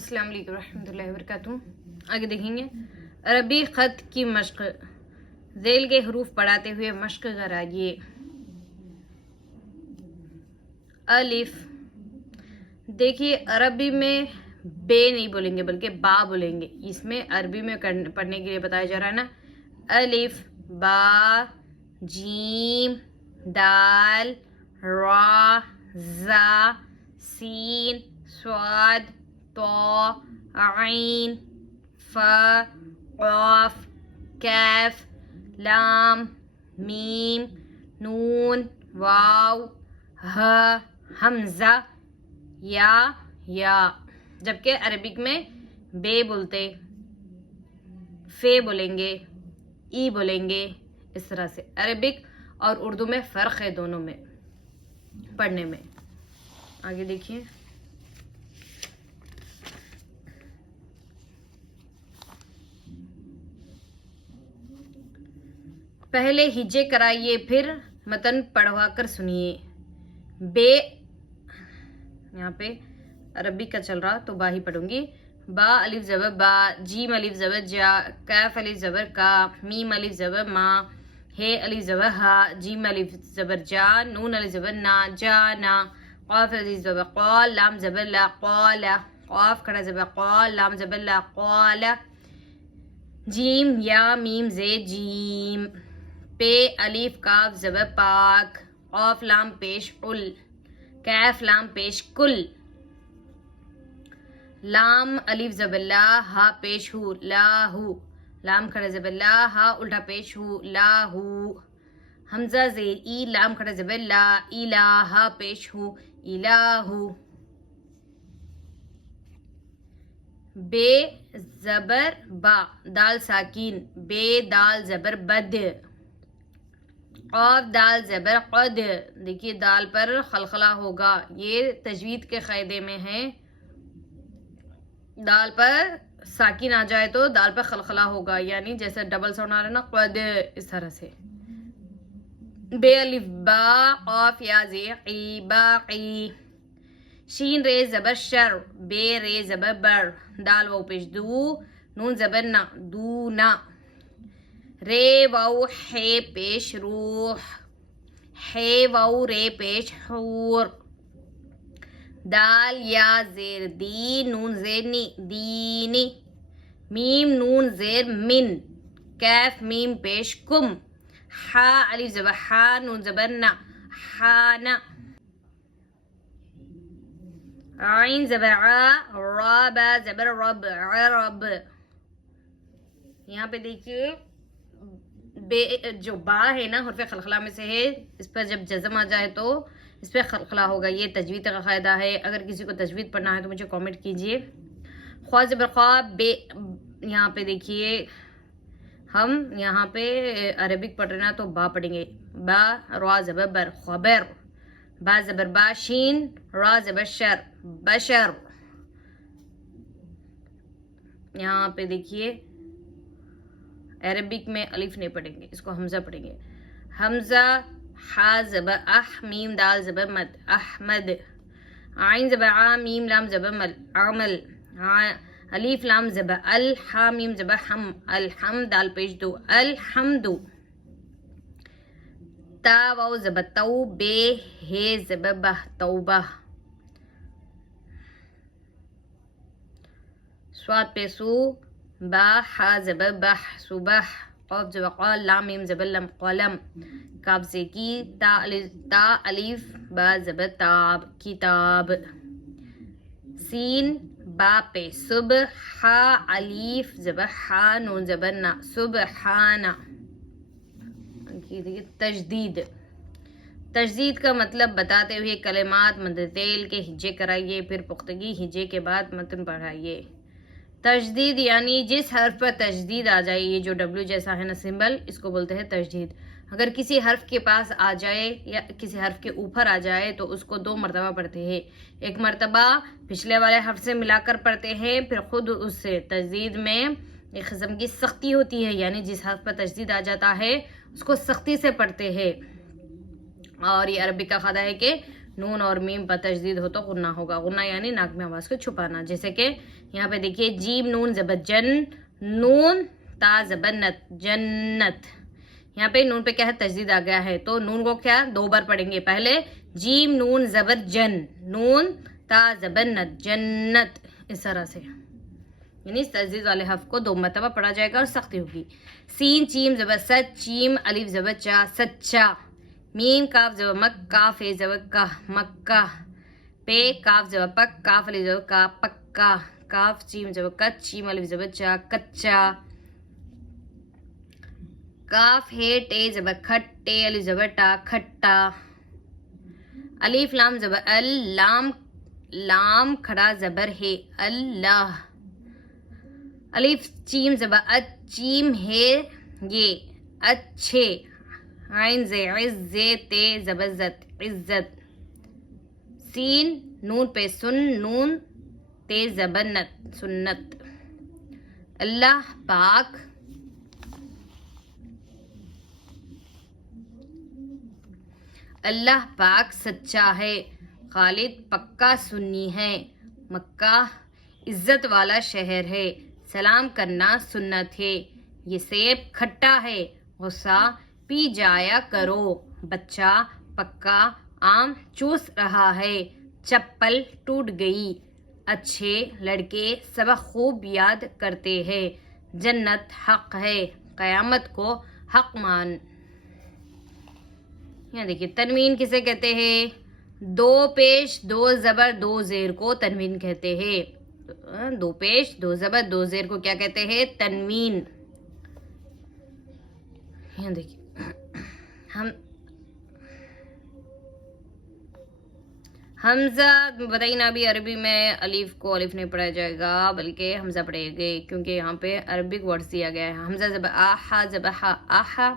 السلام علیکم ورحمۃ اللہ وبرکاتہ۔ آگے دیکھیں گے عربی خط کی مشق، ذیل کے حروف پڑھاتے ہوئے مشق کرائیے۔ الف، دیکھیے عربی میں بے نہیں بولیں گے بلکہ با بولیں گے، اس میں عربی میں پڑھنے کے لیے بتایا جا رہا ہے نا۔ الف با جیم دال را زا سین صاد طا عین فا قاف کاف لام میم نون واو ہ حمزہ یا جبکہ عربک میں بے بولتے، فے بولیں گے، ای بولیں گے، اس طرح سے عربک اور اردو میں فرق ہے دونوں میں پڑھنے میں۔ آگے دیکھیے پہلے ہجے کرائیے پھر متن پڑھوا کر سنیے۔ بے، یہاں پہ عربی کا چل رہا تو با ہی پڑھوں گی۔ با الف زبر با، جیم الف زبر جا، کاف الف زبر کا، میم الف زبر ما، ہے الف زبر ہا، جیم الف زبر جا، نون الف زبر نا، جا نا، قاف الف زبر قا، لام زبر لا، قال، قاف کھڑا زبر قا، لام زبر لا، قال، جیم یا میم زے جیم، پے الف کاف زبر پاک، قاف لام پیش ال، کاف لام پیش کل، لام الف زبر لا، ہا پیش ہو، لا ہو، لام کھڑا زبر لا، ہا الٹا پیش ہو، لا ہو، حمزہ زیر ای، لام کھڑا زبر لا، الہ، ہا پیش ہو، الہ، بے زبر با، دال ساکین، بے دال زبر بد، قاف دال زبر قد، دیکھیے دال پر خلخلہ ہوگا، یہ تجوید کے قاعدے میں ہے، دال پر ساکین آ جائے تو دال پر خلخلہ ہوگا، یعنی جیسے ڈبل ساؤنڈ آ رہا ہے نا قد، اس طرح سے۔ بے الف با، قاف یا زی باقی، شین رے زبر شر، بے رے زبر بر، دال واو پیش دو، نون زبر نا، دونا، رے واو ہے پیش روح، ہے واو رے پیش حور، دال یا زیر دی، نون زیر نی، دینی، میم نون زیر من، کاف میم پیش کم، ہا الف زبر ہا، نون زبر نا، حانا، عین زبر عا، را با زبر رب، عرب، یہاں پہ دیکھیے بے جو با ہے نا حرف خلخلہ میں سے ہے، اس پر جب جزم آ جائے تو اس پہ خلخلہ ہوگا، یہ تجوید کا قاعدہ ہے۔ اگر کسی کو تجوید پڑھنا ہے تو مجھے کامنٹ کیجئے۔ خوا زبر خوا، بے، یہاں پہ دیکھیے ہم یہاں پہ عربک پڑھ رہے ہیں تو با پڑھیں گے، با را زبر بر خبر، با زبر با شین، را زبر شر بشر، یہاں پہ دیکھیے عربک میں الف نہیں پڑھیں گے، اس کو حمزہ پڑھیں گے، حمزہ ہا زبر اح، میم دال زبر مد، احمد، عین زبر عا، میم لام زبر مل، عمل، الف لام زبر ال، ہا میم زبر ہم، الحم دال پیش دو، الحمد، تا واو زبر تو، بے ہے زبر بہ، توبہ، صاد پیسو، با ہا زبر بہ، صبح، قاف زبر قا، لام میم زبر لم، قلم، کاف سے کی، تا الف با زبر تاب، کتاب، سین با پہ صبح، ہا الف زبر ہا، نون زبر نا، سبحانہ۔ تجدید کا مطلب بتاتے ہوئے کلمات مد ذیل کے ہجے کرائیے، پھر پختگی ہجے کے بعد متن پڑھائیے۔ تجدید یعنی جس حرف پر تجدید آ جائے، یہ جو ڈبلیو جیسا ہے نا سمبل، اس کو بولتے ہیں تجدید۔ اگر کسی حرف کے پاس آ جائے یا کسی حرف کے اوپر آ جائے تو اس کو 2 مرتبہ پڑھتے ہیں، ایک مرتبہ پچھلے والے حرف سے ملا کر پڑھتے ہیں، پھر خود اس سے۔ تجدید میں ایک قسم کی سختی ہوتی ہے، یعنی جس حرف پر تجدید آ جاتا ہے اس کو سختی سے پڑھتے ہیں، اور یہ عربی کا قاعدہ ہے کہ نون اور میم پر تشدید ہو تو غنہ ہوگا. غنہ یعنی ناک میں آواز کو چھپانا. جیسے کہ یہاں پہ دیکھیے جیم نون زبر جن، نون تا زبر نت، جنت. یہاں پہ نون پہ کیا ہے تشدید آ گیا ہے تو نون کو کیا 2 بار پڑھیں گے. پہلے جیم نون زبر جن، نون تا زبر نت، جنت. اس طرح سے یعنی تشدید والے حرف کو 2 مرتبہ پڑھا جائے گا اور سختی ہوگی. سین چیم زبر سچ، چیم الف زبر چا، سچا. میم کاف زبر مک، کاف ہے زبر کا، مکہ. پے کاف زبر پک، کاف الف زبر کا، پکا. کاف چیم زبر کچ، چیم الف زبر چا، کچا. کاف ہے ٹے زبر کھٹ، ٹے الف زبر ٹا، کھٹا. الف لام زبر ال، لام لام کھڑا زبر ہے، اللہ. الف چیم زبر اچ، چیم ہے یہ، اچھے. عین زے عز، زے تے زبر زت، عزت. سین نون پہ سن، نون تے زبر نت، سنت. اللہ پاک، اللہ پاک سچا ہے. خالد پکا سنی ہے. مکہ عزت والا شہر ہے. سلام کرنا سنت ہے. یہ سیب کھٹا ہے. غصہ پی جایا کرو. بچہ پکا آم چوس رہا ہے. چپل ٹوٹ گئی. اچھے لڑکے سبق خوب یاد کرتے ہیں. جنت حق ہے. قیامت کو حق مان. یہاں دیکھیے تنوین کسے کہتے ہیں؟ 2 پیش 2 زبر 2 زیر کو تنوین کہتے ہیں. 2 پیش 2 زبر 2 زیر کو کیا کہتے ہیں؟ تنوین. یہاں دیکھیے حمزہ بتائیے نا. ابھی عربی میں الف کو الف نہیں پڑھا جائے گا بلکہ حمزہ پڑھے گے کیونکہ یہاں پہ عربک ورڈز دیا گیا ہے. حمزہ زبر آہا زبر ہا، آہا.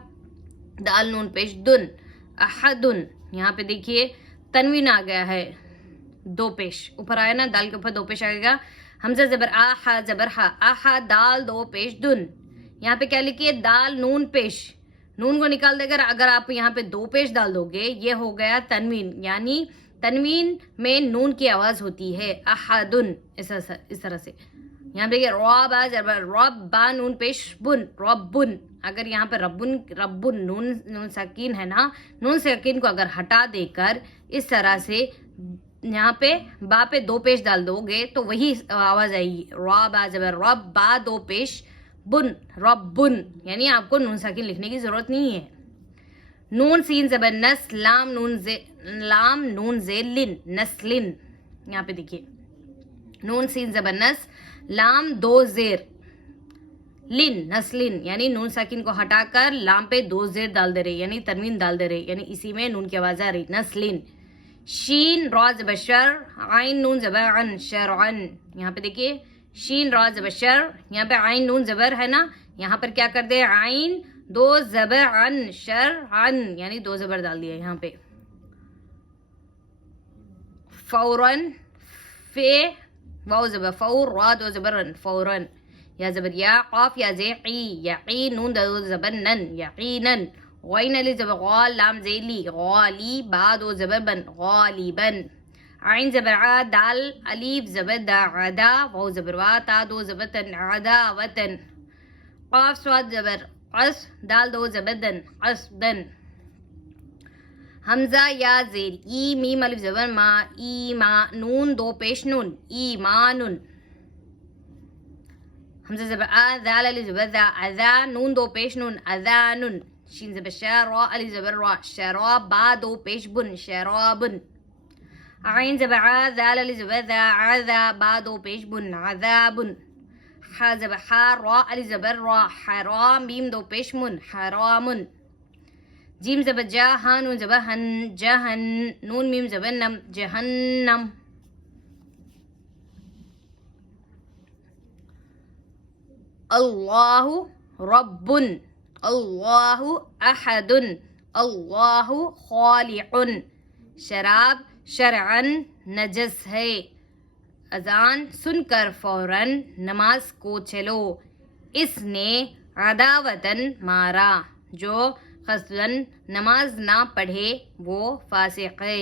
دال نون پیش دن، احدن. یہاں پہ دیکھیے تنوین آ گیا ہے 2 پیش. اوپر آیا نا دال کے اوپر 2 پیش آئے گا. حمزہ زبر آہا زبر ہا، آہا. دال 2 پیش دن. یہاں پہ کیا لکھیے؟ دال نون پیش. نون کو نکال دے کر اگر آپ یہاں پہ 2 پیش ڈال دو گے یہ ہو گیا تنوین. یعنی تنوین میں نون کی آواز ہوتی ہے. احدن. اس طرح سے یہاں پہ رب زبر رب، با نون پیش بن، ربن. اگر یہاں پہ ربن نون ساکین ہے نا، نون ساکین کو اگر ہٹا دے کر اس طرح سے یہاں پہ با پہ 2 پیش ڈال دو گے تو وہی آواز آئے گی. رب زبر رب، با 2 پیش بن، ربن. یعنی آپ کو نون ساکین لکھنے کی ضرورت نہیں ہے. نون سین زبر نس، لام نون زے لن، نسلن. یہاں پہ دیکھیے نون سین زبر نس، لام 2 زیر، لن نسلن. یعنی نون ساکن کو ہٹا کر لام پہ 2 زیر ڈال دے رہے یعنی تنوین ڈال دے رہے. یعنی اسی میں نون کی آواز آ رہی، نسلن. شین را زبر شر، عین نون زبر عن، شرعن. یہاں پہ دیکھیے شین را زبر شر، یہاں پہ عین نون زبر ہے نا، یہاں پر کیا کر دے؟ عین 2 زبر عن، شرعن. یعنی 2 زبر ڈال دیا یہاں پہ. فوراً، فے واو زبر فور، را 2 زبر رن، فوراً. یا زبر یا، قاف یا زے قی، یقی. نون 2 زبر نن، یقینن. غین علی زبر غال، لام زیلی، غالی. با 2 زبر بن، غالبن. عین زبر ع، دال الف زبر دا، عدا. واو زبر وا، تا 2 زبر تن، عداوتن. قاف صاد زبر قص، دال 2 زبر دن، قصدن. حمزہ یا زیر ای، میم الف زبر ما، ایما. نون 2 پیش نون، ایمانن. حمزہ زبر آ، ذال الف زبر ذا، اذا. نون 2 پیش نون، اذانن. شین زبر شا، را الف زبر را، شراب. با 2 پیش بن، شرابن. عین زبر ع، ذال الف زبر ذا، عذا. با 2 پیش بن، عذابن. ح زبر ح، را الف زبر را، حرام. میم 2 پیش من، حرامن. جیم زبر جا، ہا نون زبر ہن، جہن. نون میم زبر نم، جہنم. اللہ رب، اللہ احد، اللہ خالق. شراب شرعن نجس ہے. اذان سن کر فوراً نماز کو چلو. اس نے عداوتن مارا. جو قصدن نماز نہ پڑھے وہ فاسق ہے.